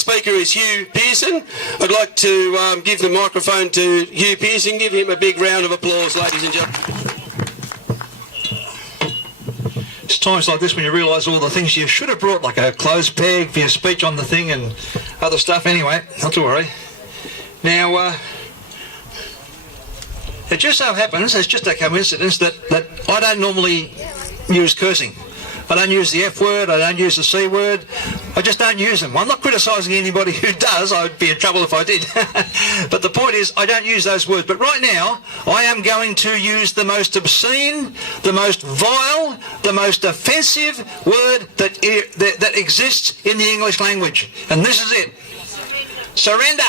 next speaker is Hugh Pearson. I'd like to give the microphone to Hugh Pearson. Give him a big round of applause, ladies and gentlemen. It's times like this when you realise all the things you should have brought, like a clothes peg for your speech on the thing and other stuff. Anyway, not to worry. Now, it just so happens, it's just a coincidence that I don't normally use cursing. I don't use the F word, I don't use the C word, I just don't use them. I'm not criticising anybody who does, I'd be in trouble if I did. But the point is, I don't use those words. But right now, I am going to use the most obscene, the most vile, the most offensive word that exists in the English language. And this is it. Surrender.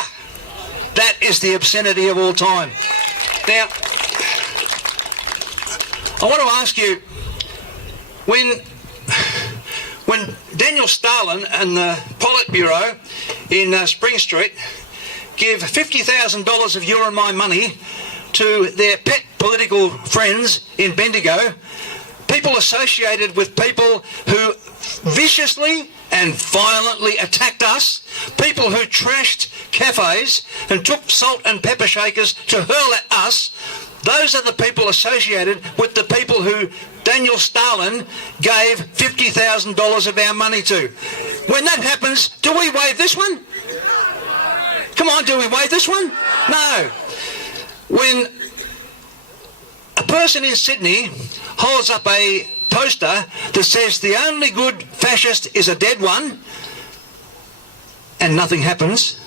That is the obscenity of all time. Now, I want to ask you, when Daniel Stalin and the Politburo in Spring Street give $50,000 of your and my money to their pet political friends in Bendigo, people associated with people who viciously and violently attacked us, people who trashed cafes and took salt and pepper shakers to hurl at us, those are the people associated with the people who Daniel Stalin gave $50,000 of our money to. When that happens, do we wave this one? Come on, do we wave this one? No. When a person in Sydney holds up a poster that says the only good fascist is a dead one, and nothing happens,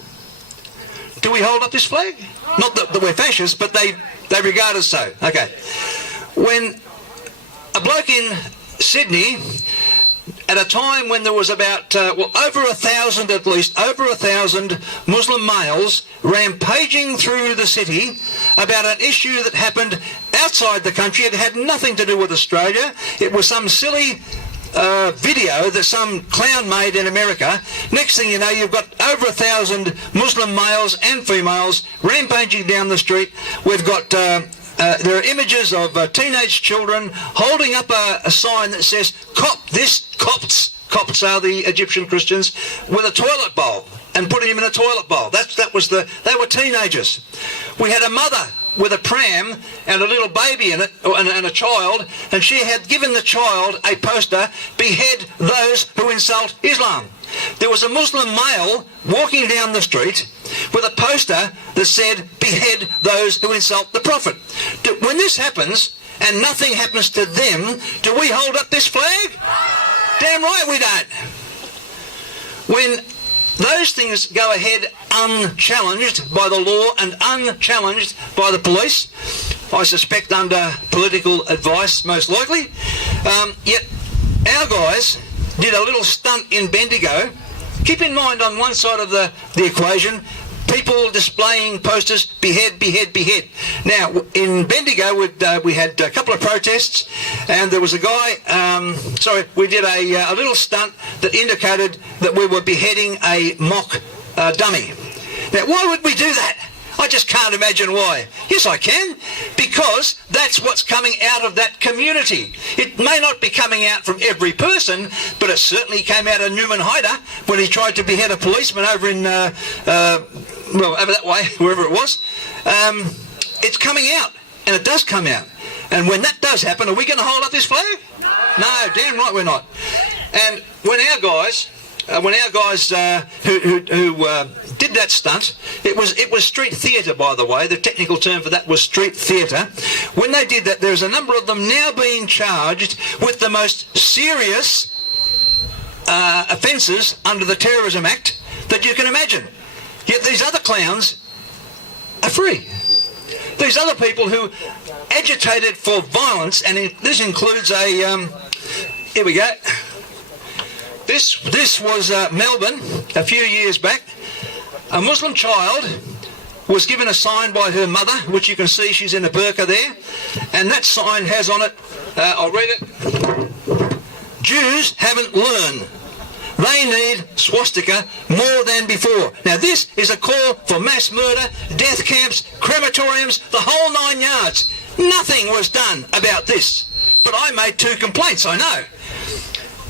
do we hold up this flag? Not that we're fascists, but they regard us so. Okay. When a bloke in Sydney, at a time when there was about, over 1,000 at least, over 1,000 Muslim males rampaging through the city about an issue that happened outside the country. It had nothing to do with Australia. It was some silly video that some clown made in America. Next thing you know, you've got over 1,000 Muslim males and females rampaging down the street. We've got there are images of teenage children holding up a sign that says "Cop this, Copts." Copts are the Egyptian Christians, with a toilet bowl, and putting him in a toilet bowl. They were teenagers. We had a mother with a pram and a little baby in it, and a child, and she had given the child a poster, "Behead those who insult Islam." There was a Muslim male walking down the street with a poster that said, "Behead those who insult the Prophet." When this happens, and nothing happens to them, do we hold up this flag? Damn right we don't. When those things go ahead unchallenged by the law and unchallenged by the police, I suspect under political advice most likely, yet our guys did a little stunt in Bendigo. Keep in mind, on one side of the equation, people displaying posters, "Behead, behead, behead." Now, in Bendigo, we had a couple of protests, and there was a guy, we did a little stunt that indicated that we were beheading a mock dummy. Now, why would we do that? I just can't imagine why. Yes, I can, because that's what's coming out of that community. It may not be coming out from every person, but it certainly came out of Newman Hyder when he tried to behead a policeman over in, over that way, wherever it was. It's coming out, and it does come out. And when that does happen, are we going to hold up this flag? No, damn right we're not. And when our guys who did that stunt, it was street theatre, by the way. The technical term for that was street theatre. When they did that, there's a number of them now being charged with the most serious offences under the Terrorism Act that you can imagine. Yet these other clowns are free. These other people who agitated for violence, and this includes here we go. This was Melbourne a few years back. A Muslim child was given a sign by her mother, which you can see she's in a burqa there, and that sign has on it, I'll read it, "Jews haven't learned. They need swastika more than before." Now this is a call for mass murder, death camps, crematoriums, the whole 9 yards. Nothing was done about this. But I made 2 complaints, I know.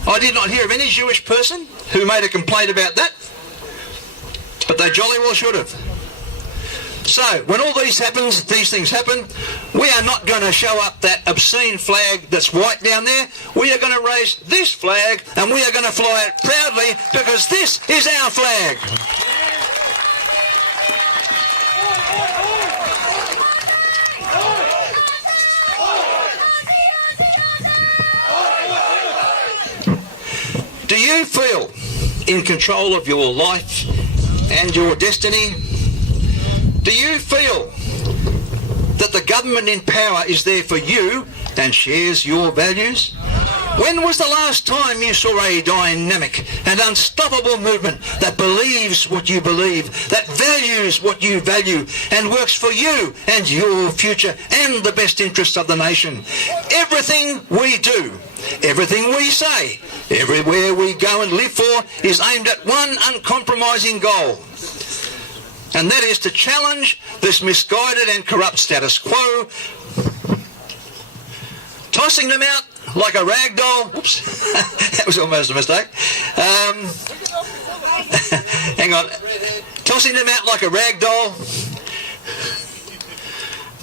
I did not hear of any Jewish person who made a complaint about that. but they jolly well should have. So, when all these things happen, we are not going to show up that obscene flag that's white down there. We are going to raise this flag, and we are going to fly it proudly, because this is our flag. Do you feel in control of your life and your destiny? Do you feel that the government in power is there for you and shares your values? When was the last time you saw a dynamic and unstoppable movement that believes what you believe, that values what you value, and works for you and your future and the best interests of the nation? Everything we do, everything we say, everywhere we go and live for is aimed at one uncompromising goal. And that is to challenge this misguided and corrupt status quo, tossing them out like a rag doll. Oops, that was almost a mistake. Hang on. Tossing them out like a rag doll,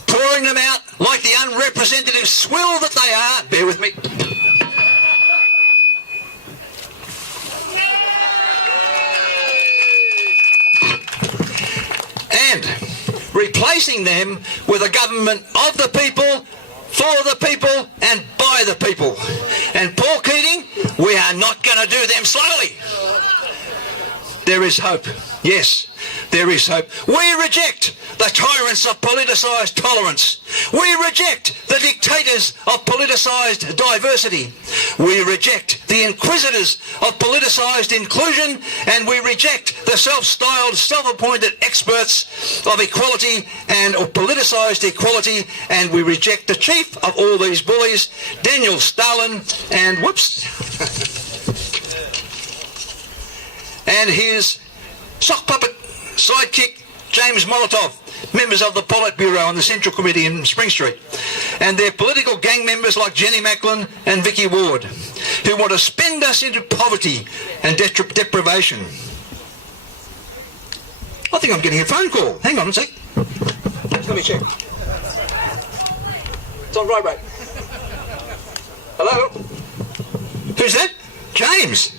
pouring them out like the unrepresentative swill that they are. Bear with me. And replacing them with a government of the people, for the people, and by the people. And Paul Keating, we are not going to do them slowly. There is hope. Yes, there is hope. We reject the tyrants of politicised tolerance. We reject the dictators of politicised diversity. We reject the inquisitors of politicised inclusion, and we reject the self-styled, self-appointed experts of equality and of politicised equality, and we reject the chief of all these bullies, Daniel Stalin, and and his sock puppet sidekick, James Molotov, members of the Politburo and the Central Committee in Spring Street, and their political gang members like Jenny Macklin and Vicky Ward, who want to spend us into poverty and deprivation. I think I'm getting a phone call. Hang on a sec. Let me check. It's on vibrate. Hello? Who's that? James.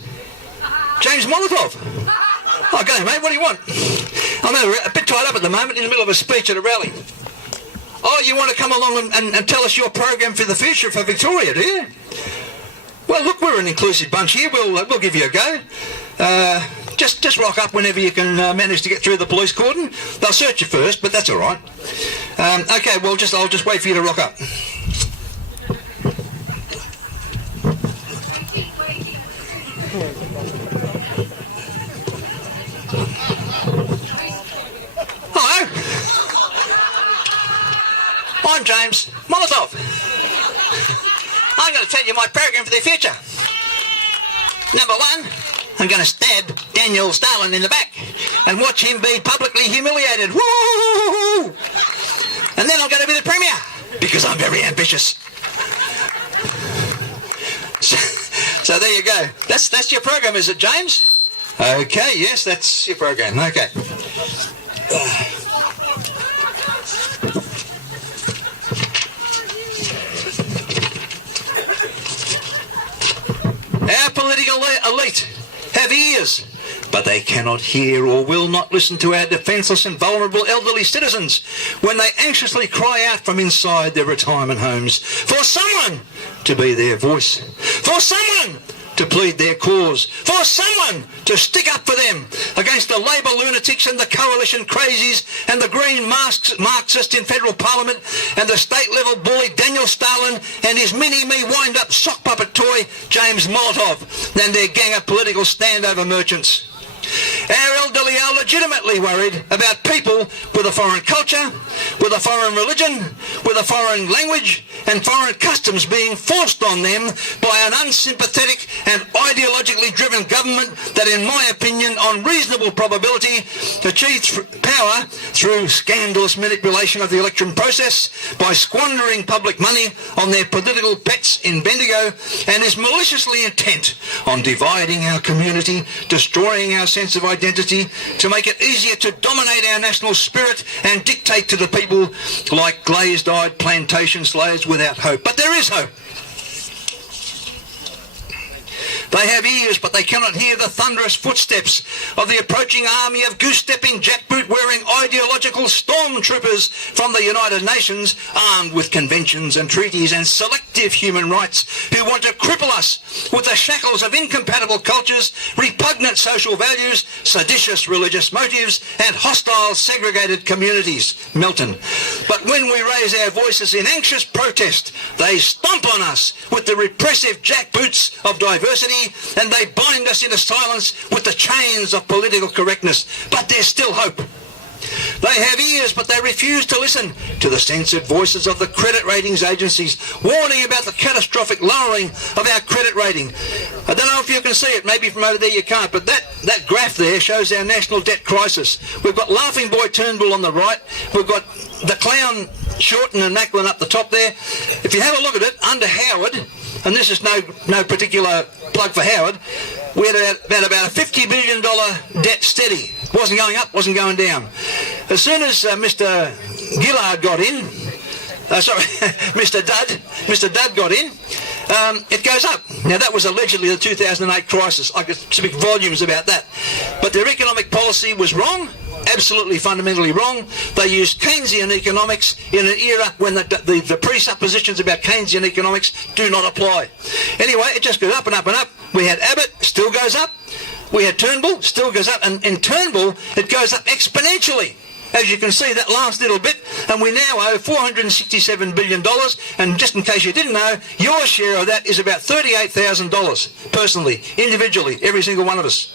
James Molotov. Oh, go, mate, what do you want? I'm a bit tied up at the moment in the middle of a speech at a rally. Oh, you want to come along and tell us your program for the future for Victoria, do you? Well, look, we're an inclusive bunch here. We'll give you a go. Just rock up whenever you can manage to get through the police cordon. They'll search you first, but that's all right. Okay, well, I'll just wait for you to rock up. Hello. I'm James Molotov. I'm going to tell you my program for the future. Number one, I'm going to stab Daniel Stalin in the back and watch him be publicly humiliated. Woo! And then I'm going to be the Premier because I'm very ambitious. So there you go. That's your program, is it, James? Okay, yes, that's your program. Okay. Our political elite have ears, but they cannot hear or will not listen to our defenceless and vulnerable elderly citizens when they anxiously cry out from inside their retirement homes for someone to be their voice, for someone to plead their cause, for someone to stick up for them against the Labor lunatics and the coalition crazies and the green Marxists in federal parliament and the state-level bully Daniel Stalin and his mini-me wind-up sock puppet toy James Molotov and their gang of political standover merchants. Our elderly are legitimately worried about people with a foreign culture, with a foreign religion, with a foreign language and foreign customs being forced on them by an unsympathetic and ideologically driven government that, in my opinion, on reasonable probability, achieves power through scandalous manipulation of the election process by squandering public money on their political pets in Bendigo and is maliciously intent on dividing our community, destroying our sense of identity, to make make it easier to dominate our national spirit and dictate to the people like glazed-eyed plantation slaves without hope. But there is hope. They have ears, but they cannot hear the thunderous footsteps of the approaching army of goose-stepping, jackboot-wearing ideological stormtroopers from the United Nations, armed with conventions and treaties and selective human rights, who want to cripple us with the shackles of incompatible cultures, repugnant social values, seditious religious motives, and hostile segregated communities. Melton. But when we raise our voices in anxious protest, they stomp on us with the repressive jackboots of diversity, and they bind us into silence with the chains of political correctness. But there's still hope. They have ears, but they refuse to listen to the censored voices of the credit ratings agencies, warning about the catastrophic lowering of our credit rating. I don't know if you can see it, maybe from over there you can't, but that graph there shows our national debt crisis. We've got Laughing Boy Turnbull on the right, we've got the clown Shorten and Macklin up the top there. If you have a look at it, under Howard, and this is no particular plug for Howard, we had about a $50 billion debt steady. Wasn't going up, wasn't going down. As soon as Mr. Gillard got in, Mr. Dud got in, it goes up. Now that was allegedly the 2008 crisis. I could speak volumes about that. But their economic policy was wrong, absolutely fundamentally wrong. They used Keynesian economics in an era when the presuppositions about Keynesian economics do not apply. Anyway, it just goes up and up and up. We had Abbott, still goes up. We had Turnbull, still goes up. And in Turnbull, it goes up exponentially. As you can see, that last little bit, and we now owe $467 billion, and just in case you didn't know, your share of that is about $38,000, personally, individually, every single one of us.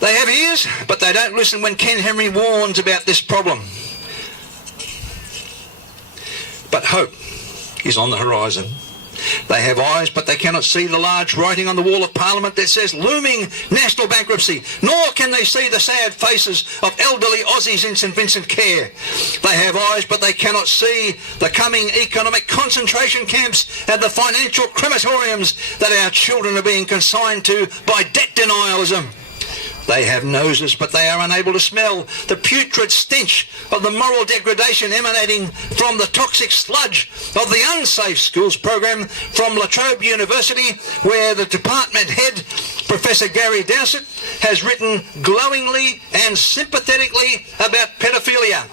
They have ears, but they don't listen when Ken Henry warns about this problem. But hope is on the horizon. They have eyes, but they cannot see the large writing on the wall of Parliament that says looming national bankruptcy, nor can they see the sad faces of elderly Aussies in St Vincent Care. They have eyes, but they cannot see the coming economic concentration camps and the financial crematoriums that our children are being consigned to by debt denialism. They have noses, but they are unable to smell the putrid stench of the moral degradation emanating from the toxic sludge of the unsafe schools program from La Trobe University, where the department head, Professor Gary Dowsett, has written glowingly and sympathetically about pedophilia.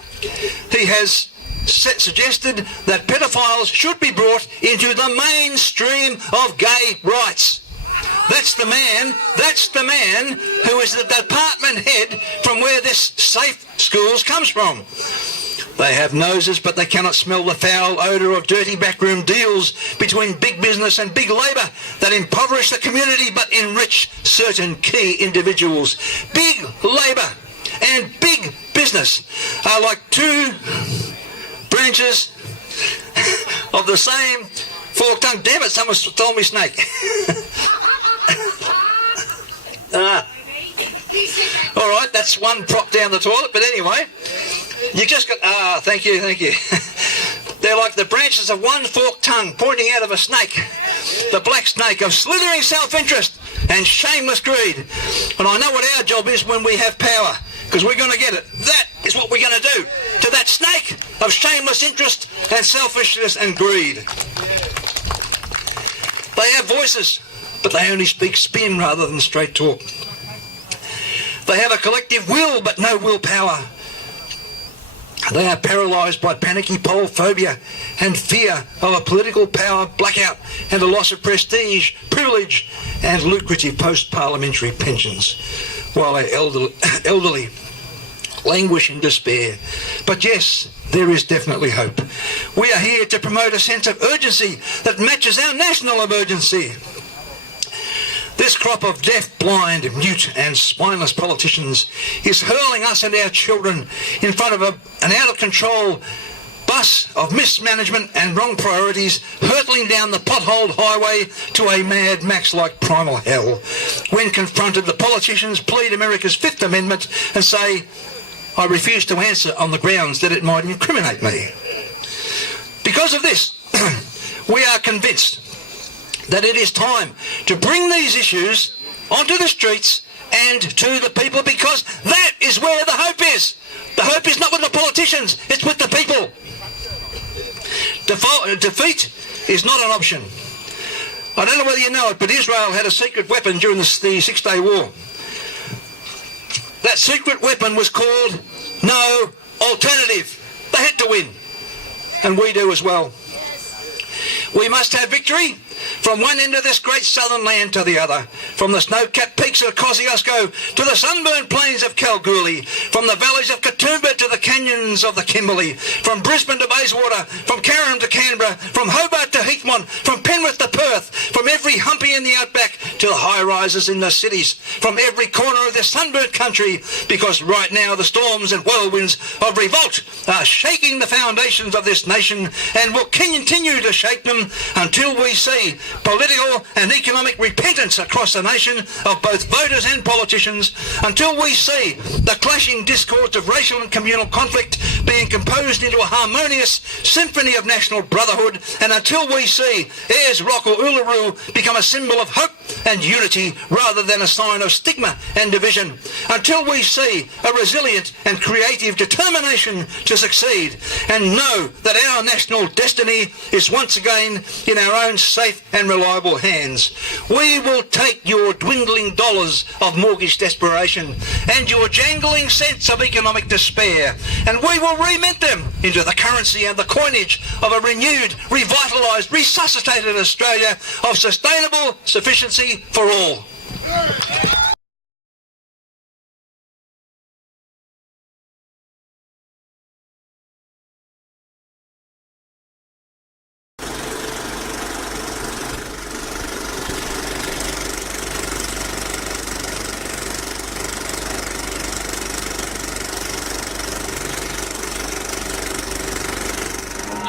He has suggested that pedophiles should be brought into the mainstream of gay rights. That's the man who is the department head from where this safe schools comes from. They have noses, but they cannot smell the foul odour of dirty backroom deals between big business and big labour that impoverish the community but enrich certain key individuals. Big labour and big business are like two branches of the same forked tongue. Damn it, someone stole me snake. All right, that's one prop down the toilet, but anyway, you just got, thank you. They're like the branches of one forked tongue pointing out of a snake, the black snake of slithering self-interest and shameless greed. And I know what our job is when we have power, because we're going to get it. That is what we're going to do to that snake of shameless interest and selfishness and greed. They have voices, but they only speak spin rather than straight talk. They have a collective will, but no willpower. They are paralysed by panicky poll phobia and fear of a political power blackout and a loss of prestige, privilege and lucrative post-parliamentary pensions, while our elderly languish in despair. But yes, there is definitely hope. We are here to promote a sense of urgency that matches our national emergency. This crop of deaf, blind, mute and spineless politicians is hurling us and our children in front of an out-of-control bus of mismanagement and wrong priorities, hurtling down the potholed highway to a Mad Max-like primal hell. When confronted, the politicians plead America's Fifth Amendment and say, I refuse to answer on the grounds that it might incriminate me. Because of this, we are convinced that it is time to bring these issues onto the streets and to the people, because that is where the hope is. The hope is not with the politicians, it's with the people. Defeat is not an option. I don't know whether you know it, but Israel had a secret weapon during the Six-Day War. That secret weapon was called no alternative. They had to win, and we do as well. We must have victory from one end of this great southern land to the other, from the snow-capped peaks of Kosciuszko to the sunburned plains of Kalgoorlie, from the valleys of Katoomba to the canyons of the Kimberley, from Brisbane to Bayswater, from Carrum to Canberra, from Hobart to Heathmont, from Penrith to Perth, from every humpy in the outback to the high-rises in the cities, from every corner of this sunburnt country, because right now the storms and whirlwinds of revolt are shaking the foundations of this nation and will continue to shake them until we see political and economic repentance across the nation of both voters and politicians, until we see the clashing discords of racial and communal conflict being composed into a harmonious symphony of national brotherhood, and until we see Ayers Rock or Uluru become a symbol of hope and unity rather than a sign of stigma and division, until we see a resilient and creative determination to succeed and know that our national destiny is once again in our own safe and reliable hands. We will take your dwindling dollars of mortgage desperation and your jangling sense of economic despair, and we will remint them into the currency and the coinage of a renewed, revitalised, resuscitated Australia of sustainable sufficiency for all.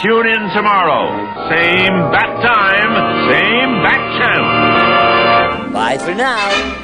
Tune in tomorrow. Same bat time, same bat channel. Bye for now.